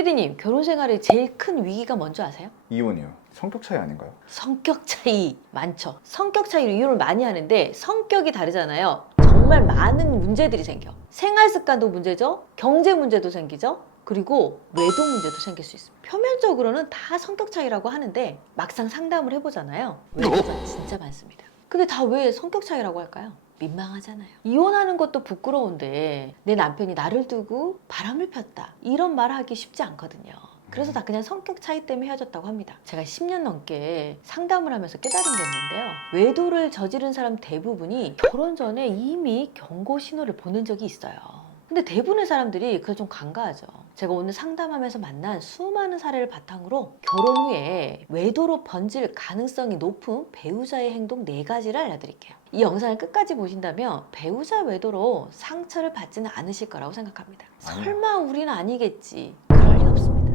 피디님, 결혼 생활의 제일 큰 위기가 뭔지 아세요? 이혼이요. 성격 차이 아닌가요? 성격 차이 많죠. 성격 차이로 이혼을 많이 하는데 성격이 다르잖아요. 정말 많은 문제들이 생겨. 생활 습관도 문제죠. 경제 문제도 생기죠. 그리고 외도 문제도 생길 수 있습니다. 표면적으로는 다 성격 차이라고 하는데 막상 상담을 해보잖아요. 외도가 진짜 많습니다. 근데 다 왜 성격 차이라고 할까요? 민망하잖아요. 이혼하는 것도 부끄러운데 내 남편이 나를 두고 바람을 폈다, 이런 말 하기 쉽지 않거든요. 그래서 다 그냥 성격 차이 때문에 헤어졌다고 합니다. 제가 10년 넘게 상담을 하면서 깨달은 게 있는데요. 외도를 저지른 사람 대부분이 결혼 전에 이미 경고 신호를 보낸 적이 있어요. 근데 대부분의 사람들이 그걸 좀 간과하죠. 제가 오늘 상담하면서 만난 수많은 사례를 바탕으로 결혼 후에 외도로 번질 가능성이 높은 배우자의 행동 4가지를 알려드릴게요. 이 영상을 끝까지 보신다면 배우자 외도로 상처를 받지는 않으실 거라고 생각합니다. 설마 우리는 아니겠지. 그럴 리 없습니다.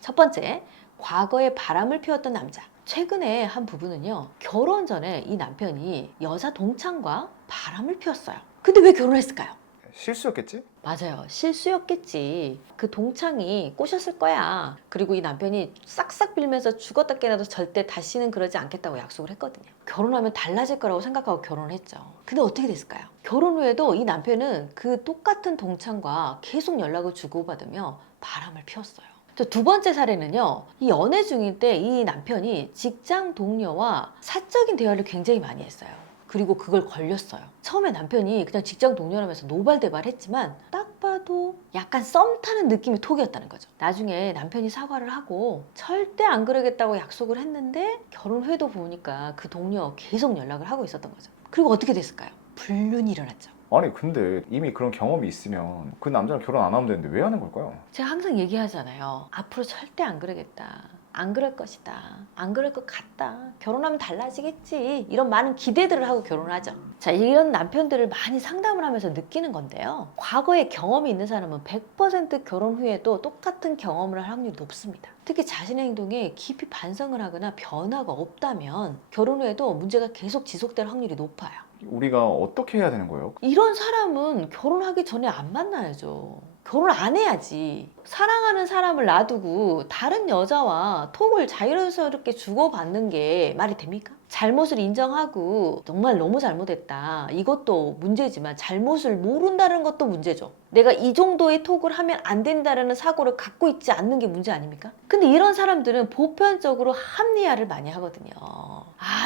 첫 번째, 과거에 바람을 피웠던 남자. 최근에 한 부부는요, 결혼 전에 이 남편이 여자 동창과 바람을 피웠어요. 근데 왜 결혼했을까요? 실수였겠지? 맞아요. 실수였겠지. 그 동창이 꼬셨을 거야. 그리고 이 남편이 싹싹 빌면서 죽었다 깨나도 절대 다시는 그러지 않겠다고 약속을 했거든요. 결혼하면 달라질 거라고 생각하고 결혼을 했죠. 근데 어떻게 됐을까요? 결혼 후에도 이 남편은 그 똑같은 동창과 계속 연락을 주고받으며 바람을 피웠어요. 두 번째 사례는요, 이 연애 중일 때 이 남편이 직장 동료와 사적인 대화를 굉장히 많이 했어요. 그리고 그걸 걸렸어요. 처음에 남편이 그냥 직장 동료라면서 노발대발했지만 딱 봐도 약간 썸 타는 느낌이 톡이었다는 거죠. 나중에 남편이 사과를 하고 절대 안 그러겠다고 약속을 했는데 결혼 후에도 보니까 그 동료 계속 연락을 하고 있었던 거죠. 그리고 어떻게 됐을까요? 불륜이 일어났죠. 아니 근데 이미 그런 경험이 있으면 그 남자랑 결혼 안 하면 되는데 왜 하는 걸까요? 제가 항상 얘기하잖아요. 앞으로 절대 안 그러겠다. 안 그럴 것이다. 안 그럴 것 같다. 결혼하면 달라지겠지. 이런 많은 기대들을 하고 결혼을 하죠. 자, 이런 남편들을 많이 상담을 하면서 느끼는 건데요. 과거에 경험이 있는 사람은 100% 결혼 후에도 똑같은 경험을 할 확률이 높습니다. 특히 자신의 행동에 깊이 반성을 하거나 변화가 없다면 결혼 후에도 문제가 계속 지속될 확률이 높아요. 우리가 어떻게 해야 되는 거예요? 이런 사람은 결혼하기 전에 안 만나야죠. 결혼 안 해야지. 사랑하는 사람을 놔두고 다른 여자와 톡을 자유스럽게 주고받는 게 말이 됩니까? 잘못을 인정하고 정말 너무 잘못했다, 이것도 문제지만 잘못을 모른다는 것도 문제죠. 내가 이 정도의 톡을 하면 안 된다는 사고를 갖고 있지 않는 게 문제 아닙니까? 근데 이런 사람들은 보편적으로 합리화를 많이 하거든요.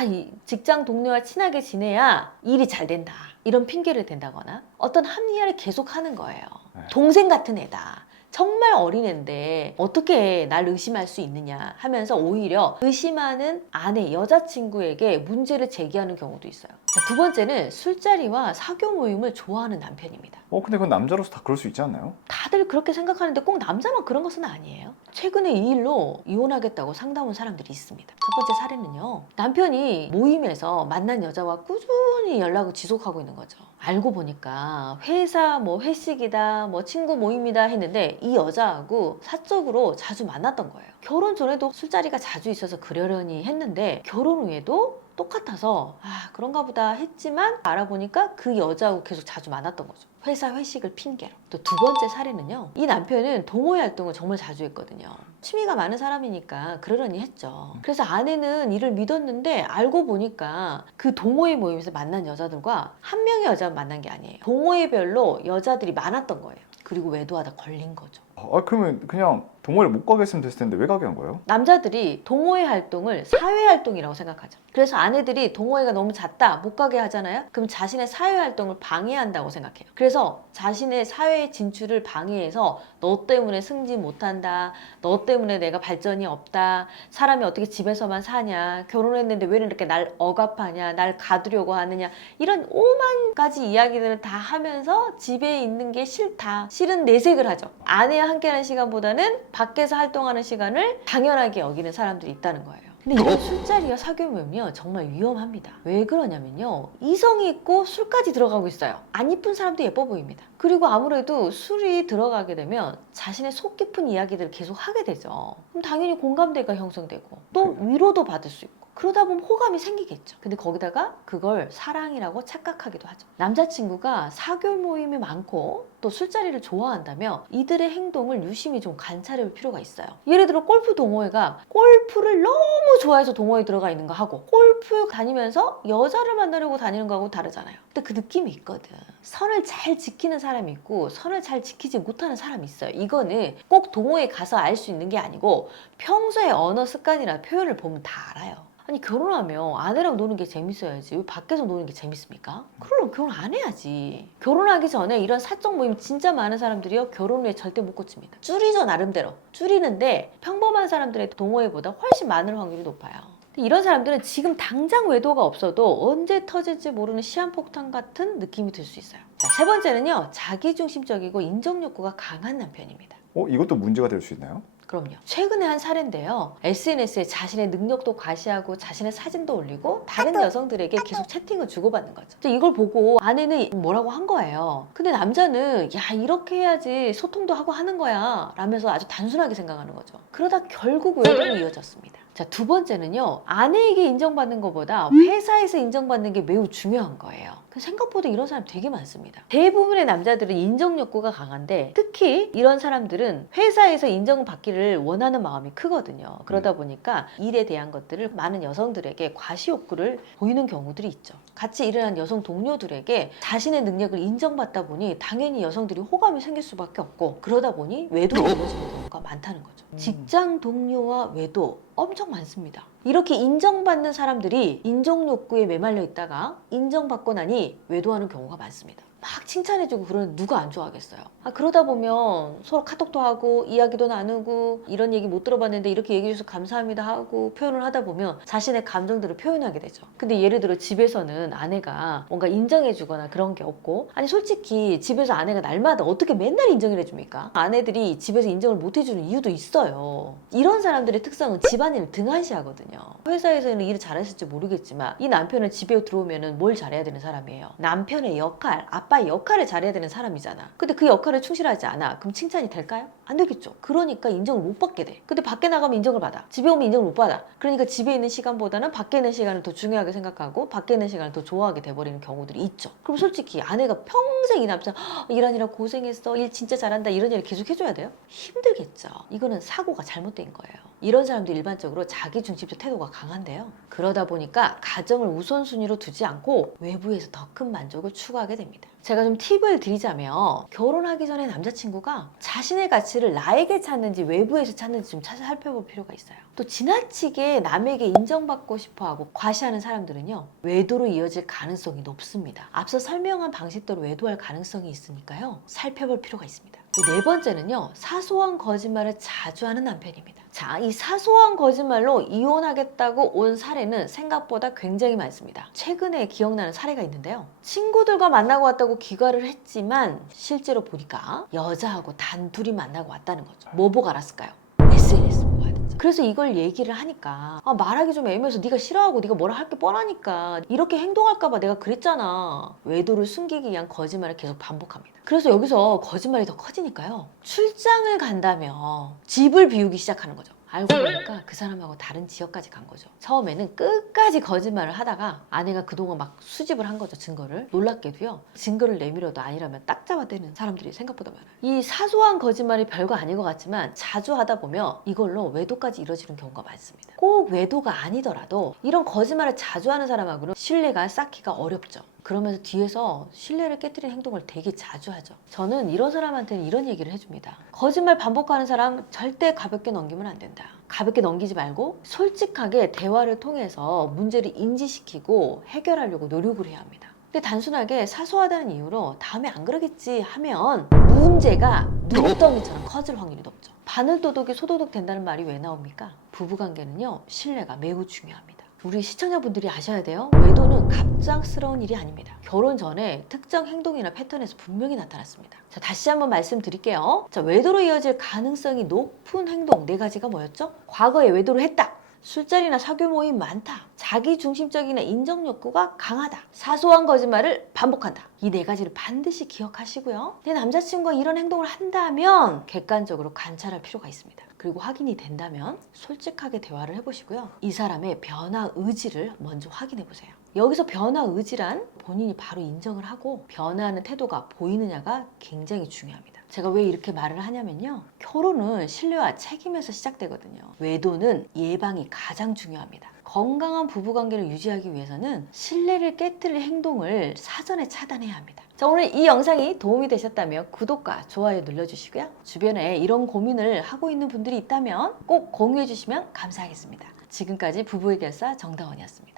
이 직장 동료와 친하게 지내야 일이 잘 된다, 이런 핑계를 댄다거나 어떤 합리화를 계속 하는 거예요. 동생 같은 애다, 정말 어린애인데 어떻게 날 의심할 수 있느냐 하면서 오히려 의심하는 아내, 여자친구에게 문제를 제기하는 경우도 있어요. 자, 두 번째는 술자리와 사교 모임을 좋아하는 남편입니다. 근데 그건 남자로서 다 그럴 수 있지 않나요? 다들 그렇게 생각하는데 꼭 남자만 그런 것은 아니에요. 최근에 이 일로 이혼하겠다고 상담 온 사람들이 있습니다. 첫 번째 사례는요, 남편이 모임에서 만난 여자와 꾸준히 연락을 지속하고 있는 거죠. 알고 보니까 회사 회식이다, 친구 모임이다 했는데 이 여자하고 사적으로 자주 만났던 거예요. 결혼 전에도 술자리가 자주 있어서 그러려니 했는데 결혼 후에도 똑같아서 그런가 보다 했지만 알아보니까 그 여자하고 계속 자주 만났던 거죠. 회사 회식을 핑계로. 또 두 번째 사례는요, 이 남편은 동호회 활동을 정말 자주 했거든요. 취미가 많은 사람이니까 그러려니 했죠. 그래서 아내는 이를 믿었는데 알고 보니까 그 동호회 모임에서 만난 여자들과 한 명의 여자만 만난 게 아니에요. 동호회별로 여자들이 많았던 거예요. 그리고 외도하다 걸린 거죠. 그러면 그냥 동호회를 못 가게 했으면 됐을 텐데 왜 가게 한 거예요? 남자들이 동호회 활동을 사회 활동이라고 생각하죠. 그래서 아내들이 동호회가 너무 잦다, 못 가게 하잖아요. 그럼 자신의 사회 활동을 방해한다고 생각해요. 그래서 자신의 사회 진출을 방해해서 너 때문에 승진 못한다, 너 때문에 내가 발전이 없다, 사람이 어떻게 집에서만 사냐, 결혼했는데 왜 이렇게 날 억압하냐, 날 가두려고 하느냐, 이런 오만 가지 이야기들을 다 하면서 집에 있는 게 싫다, 싫은 내색을 하죠. 아내와 함께하는 시간보다는 밖에서 활동하는 시간을 당연하게 여기는 사람들이 있다는 거예요. 근데 이런 술자리와 사교 모임이요, 정말 위험합니다. 왜 그러냐면요, 이성이 있고 술까지 들어가고 있어요. 안 이쁜 사람도 예뻐 보입니다. 그리고 아무래도 술이 들어가게 되면 자신의 속 깊은 이야기들을 계속 하게 되죠. 그럼 당연히 공감대가 형성되고 또 위로도 받을 수 있고 그러다 보면 호감이 생기겠죠. 근데 거기다가 그걸 사랑이라고 착각하기도 하죠. 남자친구가 사교 모임이 많고 또 술자리를 좋아한다면 이들의 행동을 유심히 좀 관찰해 볼 필요가 있어요. 예를 들어 골프 동호회가 골프를 너무 좋아해서 동호회에 들어가 있는 거 하고 골프 다니면서 여자를 만나려고 다니는 거하고 다르잖아요. 근데 그 느낌이 있거든. 선을 잘 지키는 사람이 있고 선을 잘 지키지 못하는 사람이 있어요. 이거는 꼭 동호회에 가서 알 수 있는 게 아니고 평소에 언어 습관이나 표현을 보면 다 알아요. 아니 결혼하면 아내랑 노는 게 재밌어야지 왜 밖에서 노는 게 재밌습니까? 그럼 결혼 안 해야지. 결혼하기 전에 이런 사적 모임 진짜 많은 사람들이요 결혼 후에 절대 못 고칩니다. 줄이죠 나름대로. 줄이는데 평범한 사람들의 동호회보다 훨씬 많을 확률이 높아요. 이런 사람들은 지금 당장 외도가 없어도 언제 터질지 모르는 시한폭탄 같은 느낌이 들 수 있어요. 자, 세 번째는요 자기중심적이고 인정욕구가 강한 남편입니다. 이것도 문제가 될 수 있나요? 그럼요. 최근에 한 사례인데요. SNS에 자신의 능력도 과시하고 자신의 사진도 올리고 다른 여성들에게 계속 채팅을 주고받는 거죠. 이걸 보고 아내는 뭐라고 한 거예요. 근데 남자는 야 이렇게 해야지 소통도 하고 하는 거야 라면서 아주 단순하게 생각하는 거죠. 그러다 결국 외도로 이어졌습니다. 자, 두 번째는요. 아내에게 인정받는 것보다 회사에서 인정받는 게 매우 중요한 거예요. 생각보다 이런 사람 되게 많습니다. 대부분의 남자들은 인정 욕구가 강한데 특히 이런 사람들은 회사에서 인정을 받기를 원하는 마음이 크거든요. 그러다 보니까 일에 대한 것들을 많은 여성들에게 과시 욕구를 보이는 경우들이 있죠. 같이 일을 한 여성 동료들에게 자신의 능력을 인정받다 보니 당연히 여성들이 호감이 생길 수밖에 없고 그러다 보니 외도가 이루어지는 경우가 많다는 거죠. 직장 동료와 외도 엄청 많습니다. 이렇게 인정받는 사람들이 인정욕구에 메말려 있다가 인정받고 나니 외도하는 경우가 많습니다. 막 칭찬해주고 그러는 누가 안 좋아하겠어요. 그러다 보면 서로 카톡도 하고 이야기도 나누고 이런 얘기 못 들어봤는데 이렇게 얘기해주셔서 감사합니다 하고 표현을 하다 보면 자신의 감정들을 표현하게 되죠. 근데 예를 들어 집에서는 아내가 뭔가 인정해주거나 그런 게 없고 아니 솔직히 집에서 아내가 날마다 어떻게 맨날 인정을 해줍니까? 아내들이 집에서 인정을 못 해주는 이유도 있어요. 이런 사람들의 특성은 집안일을 등한시하거든요. 회사에서는 일을 잘했을지 모르겠지만 이 남편은 집에 들어오면 뭘 잘해야 되는 사람이에요. 남편의 역할, 아빠의 역할을 잘해야 되는 사람이잖아. 근데 그 역할을 충실하지 않아. 그럼 칭찬이 될까요? 안 되겠죠. 그러니까 인정을 못 받게 돼. 근데 밖에 나가면 인정을 받아. 집에 오면 인정을 못 받아. 그러니까 집에 있는 시간보다는 밖에 있는 시간을 더 중요하게 생각하고 밖에 있는 시간을 더 좋아하게 돼버리는 경우들이 있죠. 그럼 솔직히 아내가 평생 이 남자 일하느라 고생했어. 일 진짜 잘한다. 이런 얘기를 계속 해줘야 돼요? 힘들겠죠. 이거는 사고가 잘못된 거예요. 이런 사람들 일반적으로 자기중심적 태도가 강한데요. 그러다 보니까 가정을 우선순위로 두지 않고 외부에서 더 큰 만족을 추구하게 됩니다. 제가 좀 팁을 드리자면 결혼하기 전에 남자친구가 자신의 가치를 나에게 찾는지 외부에서 찾는지 좀 살펴볼 필요가 있어요. 또 지나치게 남에게 인정받고 싶어하고 과시하는 사람들은요 외도로 이어질 가능성이 높습니다. 앞서 설명한 방식대로 외도할 가능성이 있으니까요 살펴볼 필요가 있습니다. 또 네 번째는요 사소한 거짓말을 자주 하는 남편입니다. 자, 이 사소한 거짓말로 이혼하겠다고 온 사례는 생각보다 굉장히 많습니다. 최근에 기억나는 사례가 있는데요. 친구들과 만나고 왔다고 귀가를 했지만 실제로 보니까 여자하고 단둘이 만나고 왔다는 거죠. 뭐 보고 알았을까요? SNS 보고 알았죠. 그래서 이걸 얘기를 하니까 말하기 좀 애매해서 네가 싫어하고 네가 뭐라 할 게 뻔하니까 이렇게 행동할까 봐 내가 그랬잖아. 외도를 숨기기 위한 거짓말을 계속 반복합니다. 그래서 여기서 거짓말이 더 커지니까요. 출장을 간다며 집을 비우기 시작하는 거죠. 알고 보니까 그 사람하고 다른 지역까지 간 거죠. 처음에는 끝까지 거짓말을 하다가 아내가 그동안 막 수집을 한 거죠. 증거를. 놀랍게도요. 증거를 내밀어도 아니라면 딱 잡아대는 사람들이 생각보다 많아요. 이 사소한 거짓말이 별거 아닌 것 같지만 자주 하다 보면 이걸로 외도까지 이루어지는 경우가 많습니다. 꼭 외도가 아니더라도 이런 거짓말을 자주 하는 사람하고는 신뢰가 쌓기가 어렵죠. 그러면서 뒤에서 신뢰를 깨뜨리는 행동을 되게 자주 하죠. 저는 이런 사람한테는 이런 얘기를 해줍니다. 거짓말 반복하는 사람 절대 가볍게 넘기면 안 된다. 가볍게 넘기지 말고 솔직하게 대화를 통해서 문제를 인지시키고 해결하려고 노력을 해야 합니다. 근데 단순하게 사소하다는 이유로 다음에 안 그러겠지 하면 문제가 눈덩이처럼 커질 확률이 높죠. 바늘도둑이 소도둑 된다는 말이 왜 나옵니까? 부부관계는요 신뢰가 매우 중요합니다. 우리 시청자분들이 아셔야 돼요. 외도는 갑작스러운 일이 아닙니다. 결혼 전에 특정 행동이나 패턴에서 분명히 나타났습니다. 자, 다시 한번 말씀드릴게요. 자, 외도로 이어질 가능성이 높은 행동 4가지가 뭐였죠? 과거에 외도를 했다. 술자리나 사교 모임 많다. 자기중심적이나 인정 욕구가 강하다. 사소한 거짓말을 반복한다. 이 네 가지를 반드시 기억하시고요. 내 남자친구가 이런 행동을 한다면 객관적으로 관찰할 필요가 있습니다. 그리고 확인이 된다면 솔직하게 대화를 해보시고요. 이 사람의 변화 의지를 먼저 확인해 보세요. 여기서 변화 의지란 본인이 바로 인정을 하고 변화하는 태도가 보이느냐가 굉장히 중요합니다. 제가 왜 이렇게 말을 하냐면요. 결혼은 신뢰와 책임에서 시작되거든요. 외도는 예방이 가장 중요합니다. 건강한 부부관계를 유지하기 위해서는 신뢰를 깨뜨릴 행동을 사전에 차단해야 합니다. 자, 오늘 이 영상이 도움이 되셨다면 구독과 좋아요 눌러주시고요. 주변에 이런 고민을 하고 있는 분들이 있다면 꼭 공유해 주시면 감사하겠습니다. 지금까지 부부의 결사 정다원이었습니다.